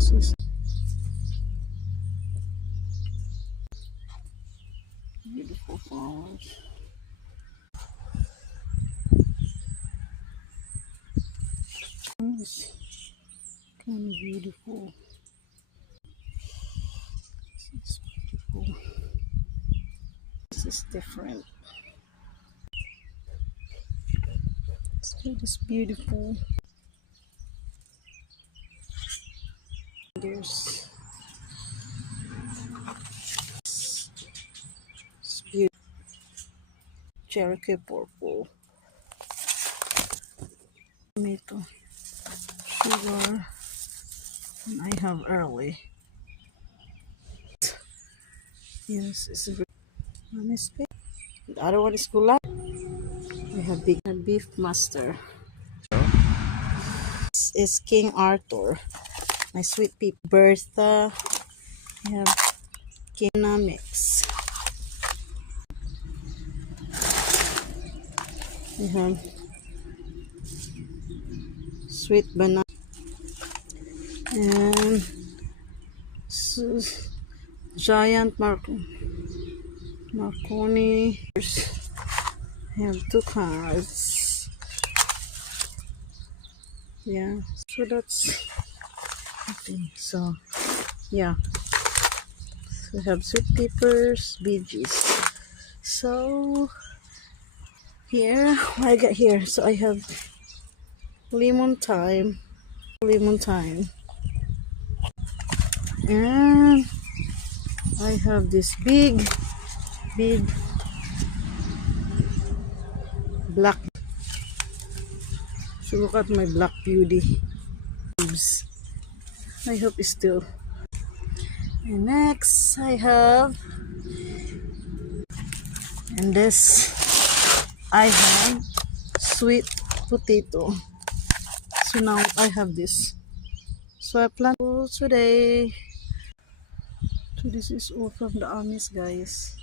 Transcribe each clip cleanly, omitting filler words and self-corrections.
this is beautiful flowers. It's kind of beautiful. This is beautiful. This is different. It is beautiful. There's it's beautiful. Cherokee purple. Tomato. Sugar. And I have early. Yes, it's a one is big. The other one is gulab. We have big beef master. This is King Arthur. My sweet pea Bertha. We have Kina mix. We have sweet banana and giant Marconi. We have two cards. Yeah, so that's okay. So yeah, so we have sweet peppers, BGs. So here, what I got here, so I have lemon thyme, and I have this big black. So look at my black beauty leaves. I hope it's still. And next I have, and this I have sweet potato. So now I have this. So I plant today. So this is all from the Amish, guys.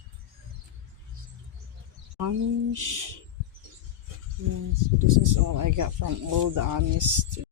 Amish. Yeah, so this is all I got from all the Amish.